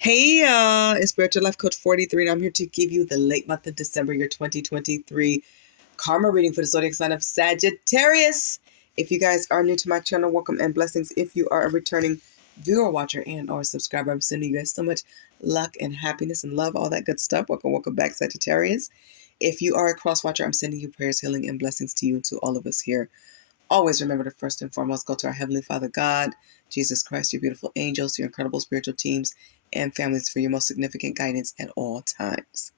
Hey, it's Spiritual Life Coach 43, and I'm here to give you the late month of December, year 2023 karma reading for the zodiac sign of Sagittarius. If you guys are new to my channel, welcome and blessings. If you are a returning viewer, watcher, and or subscriber, I'm sending you guys so much luck and happiness and love, all that good stuff. Welcome back, Sagittarius. If you are a cross watcher, I'm sending you prayers, healing, and blessings to you and to all of us here. Always remember to first and foremost go to our Heavenly Father God, Jesus Christ, your beautiful angels, your incredible spiritual teams, and families for your most significant guidance at all times.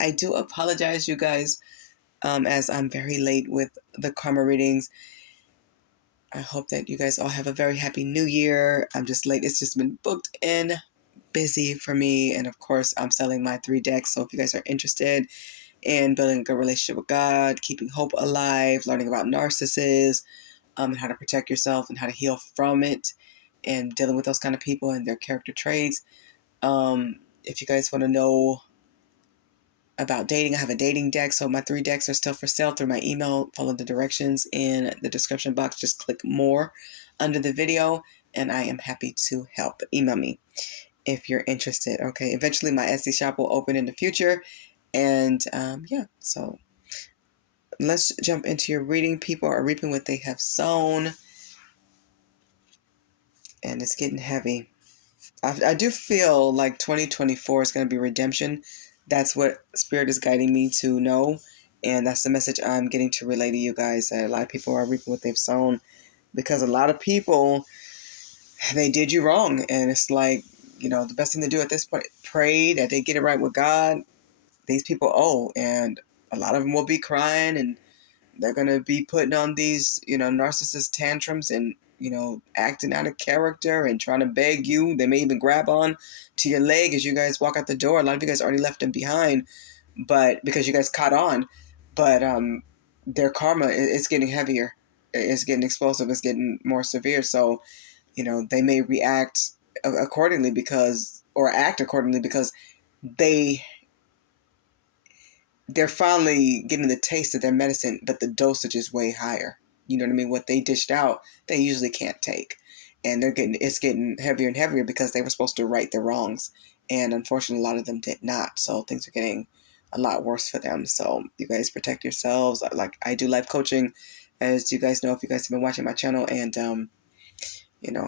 I do apologize, you guys, as I'm very late with the karma readings. I hope that you guys all have a very happy new year. I'm just late. It's just been booked and busy for me. And of course, I'm selling my 3 decks. So if you guys are interested in building a good relationship with God, keeping hope alive, learning about narcissists, and how to protect yourself and how to heal from it, and dealing with those kind of people and their character traits. If you guys want to know about dating, I have a dating deck. So my 3 decks are still for sale through my email. Follow the directions in the description box. Just click more under the video, and I am happy to help. Email me if you're interested. Okay. Eventually my Etsy shop will open in the future. And yeah, so let's jump into your reading. People are reaping what they have sown, and it's getting heavy. I do feel like 2024 is going to be redemption. That's what Spirit is guiding me to know. And that's the message I'm getting to relay to you guys. That a lot of people are reaping what they've sown, because a lot of people, they did you wrong. And it's like, the best thing to do at this point, pray that they get it right with God. These people owe. And a lot of them will be crying, and they're going to be putting on these, narcissist tantrums and, acting out of character and trying to beg you. They may even grab on to your leg as you guys walk out the door. A lot of you guys already left them behind, but because you guys caught on. But their karma is getting heavier. It's getting explosive. It's getting more severe. So, they may react accordingly or act accordingly because they're finally getting the taste of their medicine, but the dosage is way higher. You know what I mean? What they dished out, they usually can't take. And it's getting heavier and heavier because they were supposed to right their wrongs. And unfortunately, a lot of them did not. So things are getting a lot worse for them. So you guys protect yourselves. Like, I do life coaching, as you guys know, if you guys have been watching my channel. And,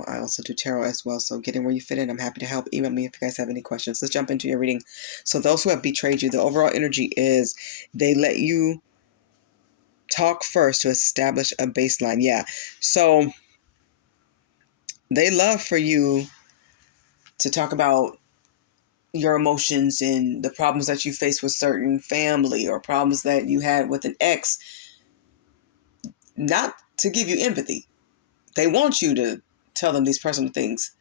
I also do tarot as well. So get in where you fit in. I'm happy to help. Email me if you guys have any questions. Let's jump into your reading. So those who have betrayed you, the overall energy is they let you talk first to establish a baseline. Yeah. So they love for you to talk about your emotions and the problems that you face with certain family or problems that you had with an ex, not to give you empathy. They want you to tell them these personal things.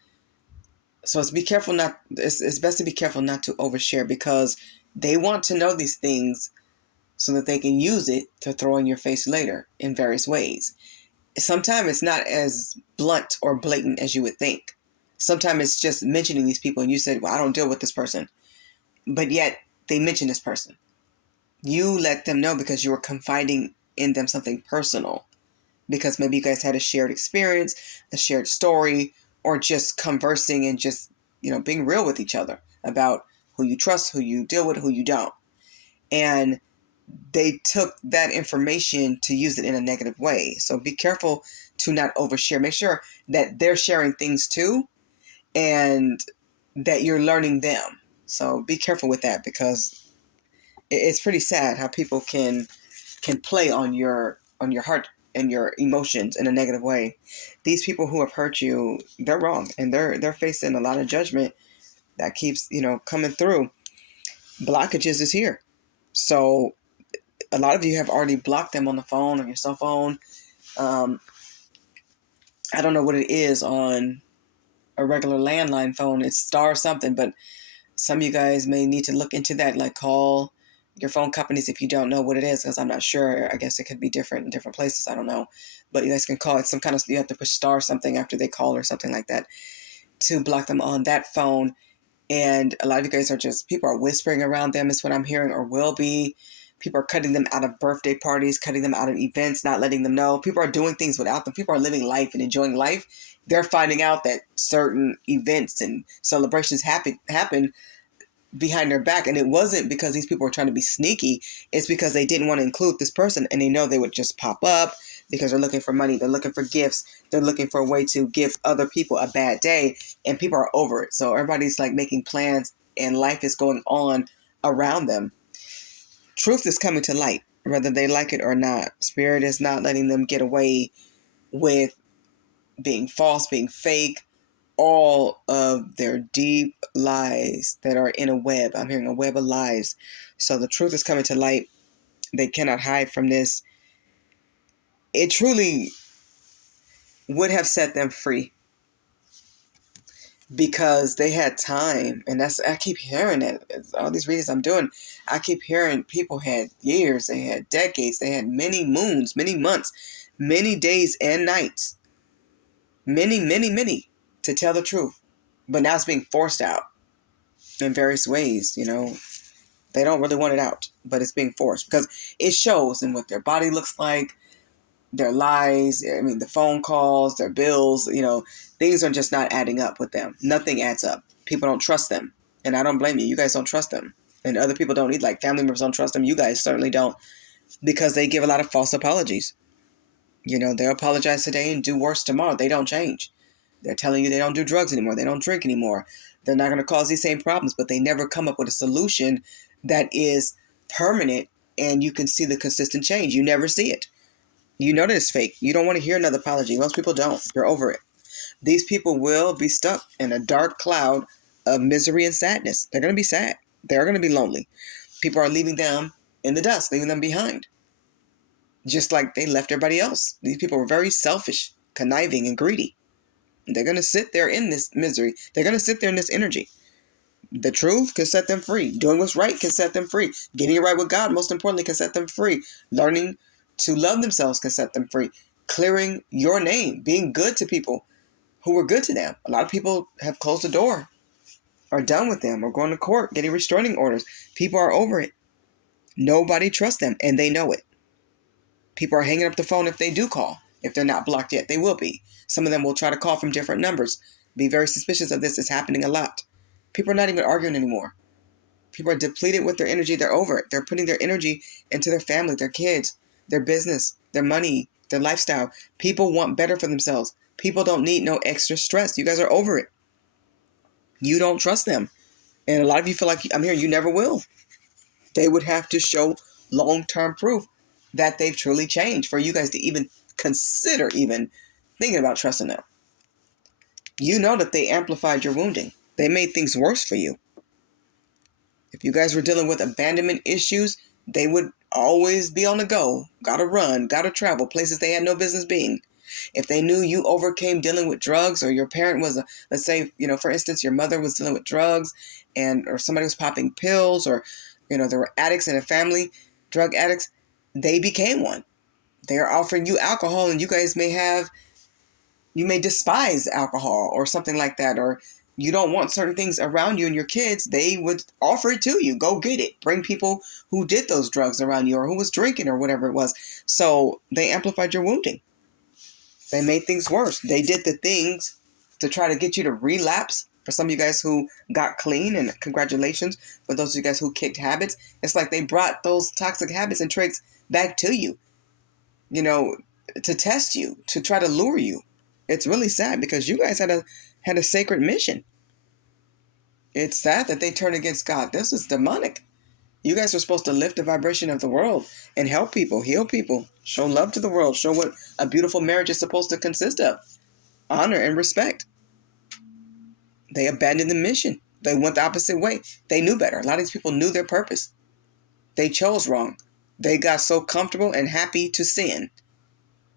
So it's best to be careful not to overshare, because they want to know these things so that they can use it to throw in your face later in various ways. Sometimes it's not as blunt or blatant as you would think. Sometimes it's just mentioning these people and you said, well, I don't deal with this person, but yet they mention this person. You let them know because you were confiding in them something personal, because maybe you guys had a shared experience, a shared story, or just conversing and just, being real with each other about who you trust, who you deal with, who you don't. And they took that information to use it in a negative way. So be careful to not overshare. Make sure that they're sharing things too, and that you're learning them. So be careful with that, because it's pretty sad how people can play on your heart and your emotions in a negative way. These people who have hurt you, they're wrong, and they're facing a lot of judgment that keeps, coming through. Blockages is here. So a lot of you have already blocked them on the phone, on your cell phone. I don't know what it is on a regular landline phone. It's star something, but some of you guys may need to look into that, like call your phone companies if you don't know what it is, because I'm not sure. I guess it could be different in different places. I don't know. But you guys can call it some kind of, you have to push star something after they call or something like that to block them on that phone. And a lot of you guys are just, people are whispering around them is what I'm hearing, or will be. People are cutting them out of birthday parties, cutting them out of events, not letting them know. People are doing things without them. People are living life and enjoying life. They're finding out that certain events and celebrations happen behind their back. And it wasn't because these people were trying to be sneaky. It's because they didn't want to include this person, and they know they would just pop up because they're looking for money. They're looking for gifts. They're looking for a way to give other people a bad day, and people are over it. So everybody's like making plans, and life is going on around them. Truth is coming to light, whether they like it or not. Spirit is not letting them get away with being false, being fake, all of their deep lies that are in a web. I'm hearing a web of lies. So the truth is coming to light. They cannot hide from this. It truly would have set them free because they had time. And I keep hearing it. All these readings I'm doing, I keep hearing people had years, they had decades, they had many moons, many months, many days and nights, many, to tell the truth. But now it's being forced out in various ways, They don't really want it out, but it's being forced because it shows in what their body looks like, their lies, the phone calls, their bills, things are just not adding up with them. Nothing adds up. People don't trust them. And I don't blame you. You guys don't trust them. And other people don't either. Like family members don't trust them. You guys certainly don't, because they give a lot of false apologies. They'll apologize today and do worse tomorrow. They don't change. They're telling you they don't do drugs anymore. They don't drink anymore. They're not going to cause these same problems, but they never come up with a solution that is permanent and you can see the consistent change. You never see it. You know that it's fake. You don't want to hear another apology. Most people don't. You're over it. These people will be stuck in a dark cloud of misery and sadness. They're going to be sad. They're going to be lonely. People are leaving them in the dust, leaving them behind. Just like they left everybody else. These people were very selfish, conniving, and greedy. They're going to sit there in this misery. They're going to sit there in this energy. The truth can set them free. Doing what's right can set them free. Getting it right with God, most importantly, can set them free. Learning to love themselves can set them free. Clearing your name, being good to people who were good to them. A lot of people have closed the door, are done with them, or going to court, getting restraining orders. People are over it. Nobody trusts them, and they know it. People are hanging up the phone if they do call. If they're not blocked yet, they will be. Some of them will try to call from different numbers. Be very suspicious of this. It's happening a lot. People are not even arguing anymore. People are depleted with their energy. They're over it. They're putting their energy into their family, their kids, their business, their money, their lifestyle. People want better for themselves. People don't need no extra stress. You guys are over it. You don't trust them. And a lot of you feel like, I'm hearing, you never will. They would have to show long-term proof that they've truly changed for you guys to even consider even thinking about trusting them. You know that they amplified your wounding. They made things worse for you. If you guys were dealing with abandonment issues, they would always be on the go. Gotta run, gotta travel, places they had no business being. If they knew you overcame dealing with drugs, or your parent was, let's say, for instance, your mother was dealing with drugs, or somebody was popping pills, or, there were addicts in a family, drug addicts, they became one. They're offering you alcohol, and you guys you may despise alcohol or something like that, or you don't want certain things around you and your kids. They would offer it to you. Go get it. Bring people who did those drugs around you, or who was drinking, or whatever it was. So they amplified your wounding. They made things worse. They did the things to try to get you to relapse. For some of you guys who got clean, and congratulations for those of you guys who kicked habits, it's like they brought those toxic habits and traits back to you, to test you, to try to lure you. It's really sad because you guys had a sacred mission. It's sad that they turned against God. This is demonic. You guys are supposed to lift the vibration of the world and help people, heal people, show love to the world, show what a beautiful marriage is supposed to consist of. Honor and respect. They abandoned the mission. They went the opposite way. They knew better. A lot of these people knew their purpose. They chose wrong. They got so comfortable and happy to sin.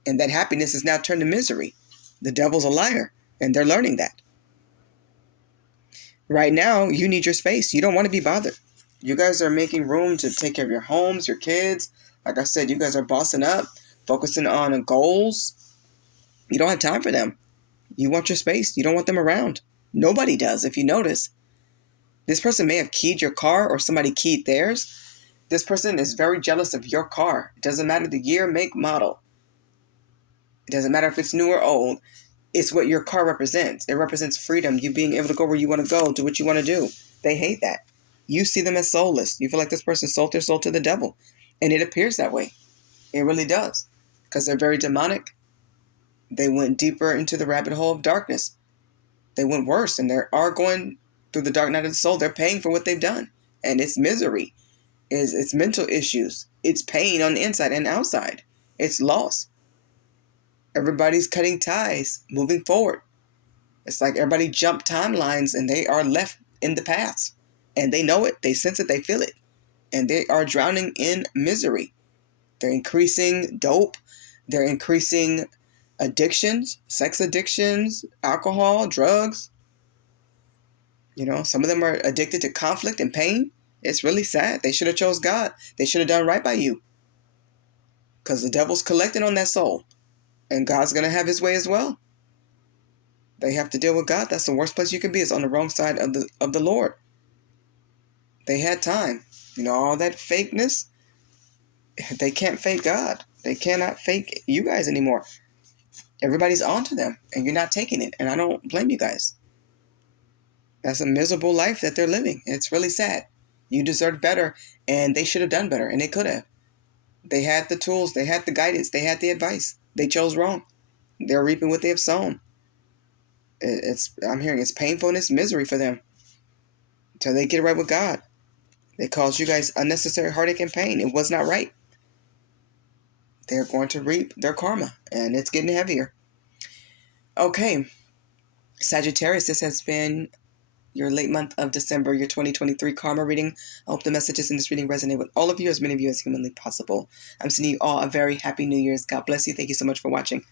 And that happiness is now turned to misery. The devil's a liar, and they're learning that. Right now, you need your space. You don't want to be bothered. You guys are making room to take care of your homes, your kids. Like I said, you guys are bossing up, focusing on goals. You don't have time for them. You want your space. You don't want them around. Nobody does, if you notice. This person may have keyed your car, or somebody keyed theirs, This person is very jealous of your car. It doesn't matter the year, make, model. It doesn't matter if it's new or old. It's what your car represents. It represents freedom, you being able to go where you want to go, do what you want to do. They hate that. You see them as soulless. You feel like this person sold their soul to the devil. And it appears that way. It really does. Because they're very demonic. They went deeper into the rabbit hole of darkness. They went worse, and they are going through the dark night of the soul. They're paying for what they've done. And it's misery. It's mental issues. It's pain on the inside and outside. It's loss. Everybody's cutting ties, moving forward. It's like everybody jumped timelines and they are left in the past. And they know it, they sense it, they feel it. And they are drowning in misery. They're increasing dope. They're increasing addictions, sex addictions, alcohol, drugs. Some of them are addicted to conflict and pain. It's really sad. They should have chose God. They should have done right by you. Because the devil's collecting on that soul. And God's going to have his way as well. They have to deal with God. That's the worst place you can be, is on the wrong side of the Lord. They had time. All that fakeness, they can't fake God. They cannot fake you guys anymore. Everybody's on to them, and you're not taking it. And I don't blame you guys. That's a miserable life that they're living. It's really sad. You deserve better, and they should have done better, and they could have. They had the tools. They had the guidance. They had the advice. They chose wrong. They're reaping what they have sown. I'm hearing it's painful and it's misery for them until they get right with God. They caused you guys unnecessary heartache and pain. It was not right. They're going to reap their karma, and it's getting heavier. Okay, Sagittarius, this has been your late month of December, your 2023 karma reading. I hope the messages in this reading resonate with all of you, as many of you as humanly possible. I'm sending you all a very happy New Year's. God bless you. Thank you so much for watching.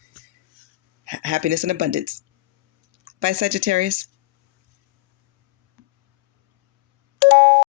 Happiness and abundance. Bye, Sagittarius.